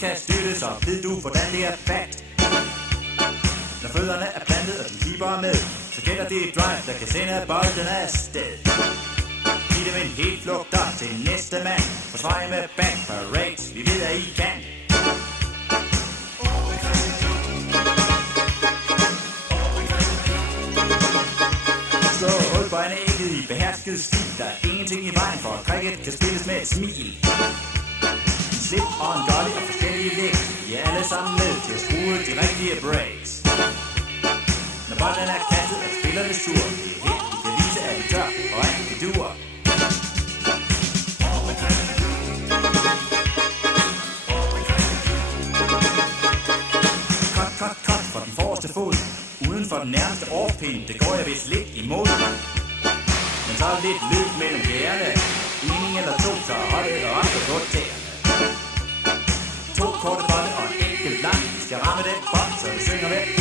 kan støttes, og ved du, hvordan det er fat. Når fødderne er plantet, og de keeper med, så gælder det et drive, der kan sende bolden afsted. Giv dem en helt flugt op til næste mand. Forsvar med back parades, vi ved, at I kan. Slå hul på en ægget i behersket stil. Der er ingenting i vejen for, at cricket kan spilles med et smil. Slip og en golly og forskellige læg. I er alle sammen med til at skrue de rigtige breaks. Når bolden er kastet, er spillerne sur. Det er helt, de kan vise, at de tør, og at de duer. Cut for den forreste fod. Uden for den nærmeste overpind, det går jeg vist lidt imod. Men så er lidt løb mellem gærne. En eller to, så holdet og op på tæerne. 2 korte bolde og en enkelt lang. Vi skal ramme den bold, så vi synger med.